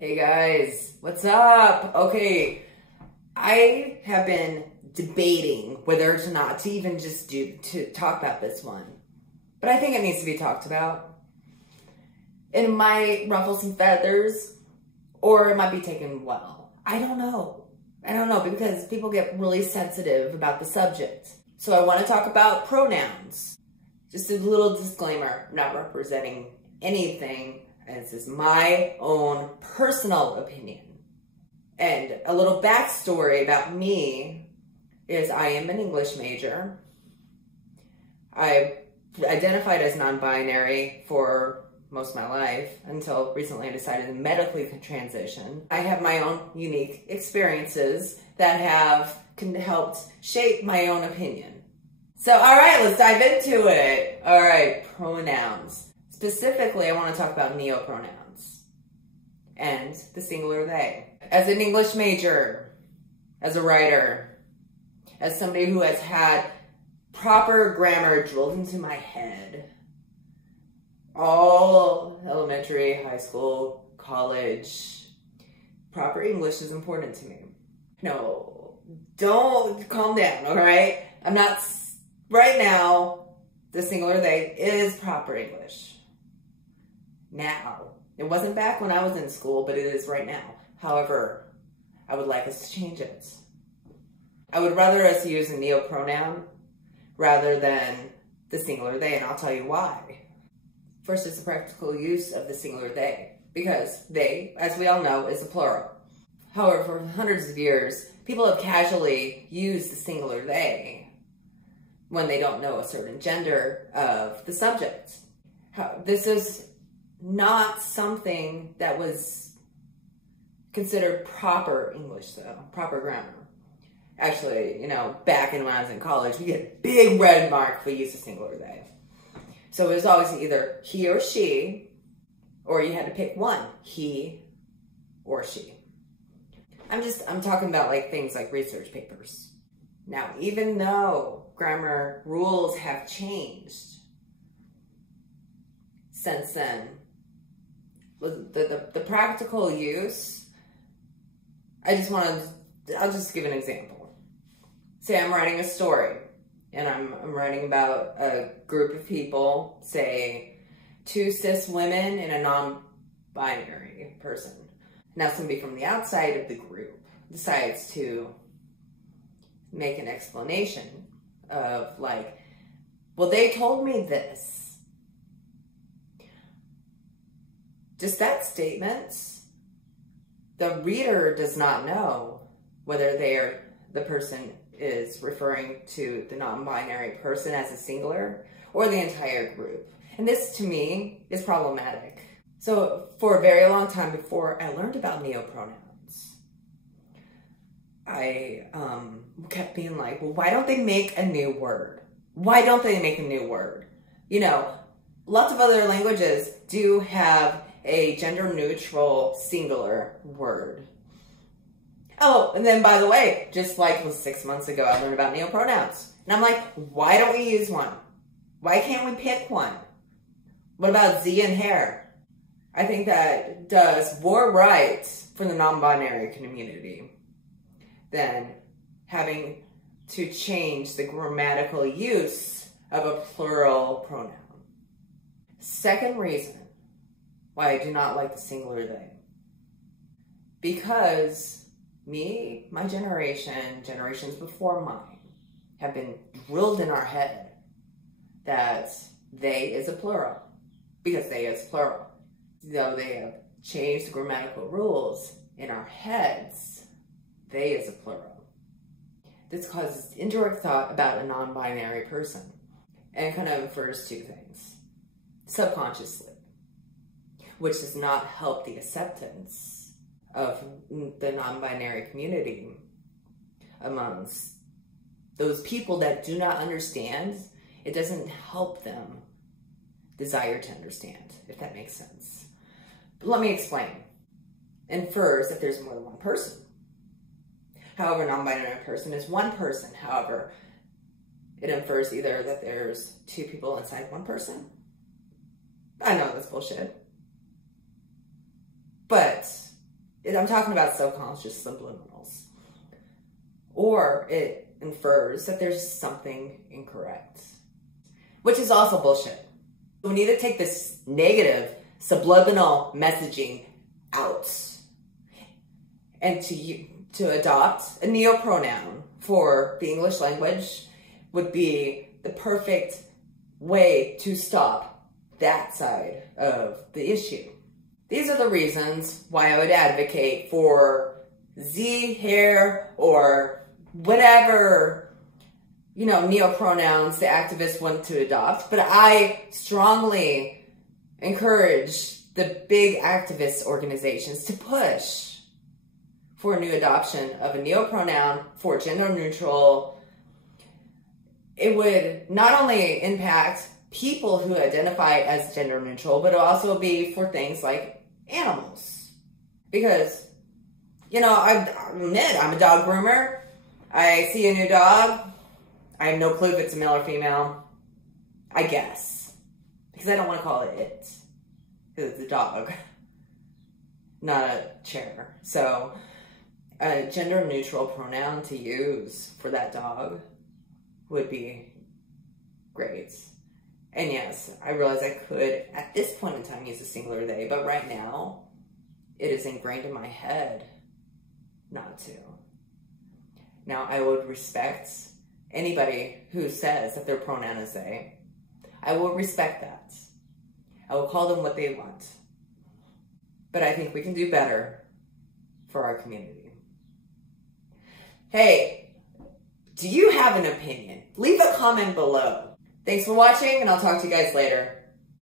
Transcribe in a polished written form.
Hey guys, what's up? Okay, I have been debating whether or not to even just talk about this one, but I think it needs to be talked about. It might ruffle some feathers, or it might be taken well. I don't know because people get really sensitive about the subject. So I want to talk about pronouns. Just a little disclaimer, I'm not representing anything. This is my own personal opinion. And a little backstory about me is I am an English major. I identified as non-binary for most of my life until recently I decided to medically transition. I have my own unique experiences that have helped shape my own opinion. So, all right, let's dive into it. All right, pronouns. Specifically, I want to talk about neopronouns and the singular they. As an English major, as a writer, as somebody who has had proper grammar drilled into my head, all elementary, high school, college, proper English is important to me. No, don't calm down, all right? I'm not, right now, the singular they is proper English. Now. It wasn't back when I was in school, but it is right now. However, I would like us to change it. I would rather us use a neopronoun rather than the singular they, and I'll tell you why. First is the practical use of the singular they, because they, as we all know, is a plural. However, for hundreds of years, people have casually used the singular they when they don't know a certain gender of the subject. This is not something that was considered proper English, though, proper grammar. Actually, back when I was in college, we get a big red mark if we use a singular they. So it was always either he or she, or you had to pick one, he or she. I'm talking about like things like research papers. Now, even though grammar rules have changed since then, the practical use, I'll just give an example. Say I'm writing a story, and I'm writing about a group of people, say 2 cis women and a non-binary person. Now somebody from the outside of the group decides to make an explanation of like, well, they told me this. Just that statement, the reader does not know whether the person is referring to the non-binary person as a singular or the entire group. And this, to me, is problematic. So for a very long time before I learned about neopronouns, I kept being like, well, why don't they make a new word? Why don't they make a new word? Lots of other languages do have a gender-neutral singular word. Oh, and then by the way, just like 6 months ago, I learned about neopronouns. And I'm like, why don't we use one? Why can't we pick one? What about Z and hair? I think that does more right for the non-binary community than having to change the grammatical use of a plural pronoun. Second reason why I do not like the singular they. Because my generation, generations before mine, have been drilled in our head that they is a plural. Because they is plural. Though they have changed the grammatical rules in our heads, they is a plural. This causes indirect thought about a non-binary person. And it kind of infers 2 things. Subconsciously, which does not help the acceptance of the non-binary community amongst those people that do not understand. It doesn't help them desire to understand, if that makes sense. But let me explain. Infers that there's more than one person. However, a non-binary person is one person. However, it infers either that there's 2 people inside one person. I know that's bullshit. But I'm talking about subconscious subliminals. Or it infers that there's something incorrect, which is also bullshit. We need to take this negative subliminal messaging out and to adopt a neopronoun for the English language would be the perfect way to stop that side of the issue. These are the reasons why I would advocate for Z, hair, or whatever, neopronouns the activists want to adopt. But I strongly encourage the big activist organizations to push for a new adoption of a neopronoun for gender neutral. It would not only impact people who identify as gender neutral, but it'll also be for things like animals. Because, I admit, I'm a dog groomer. I see a new dog. I have no clue if it's a male or female. I guess. Because I don't want to call it it. Because it's a dog. Not a chair. So, a gender neutral pronoun to use for that dog would be great. And yes, I realize I could, at this point in time, use a singular they, but right now, it is ingrained in my head not to. Now, I would respect anybody who says that their pronoun is they. I will respect that. I will call them what they want. But I think we can do better for our community. Hey, do you have an opinion? Leave a comment below. Thanks for watching, and I'll talk to you guys later.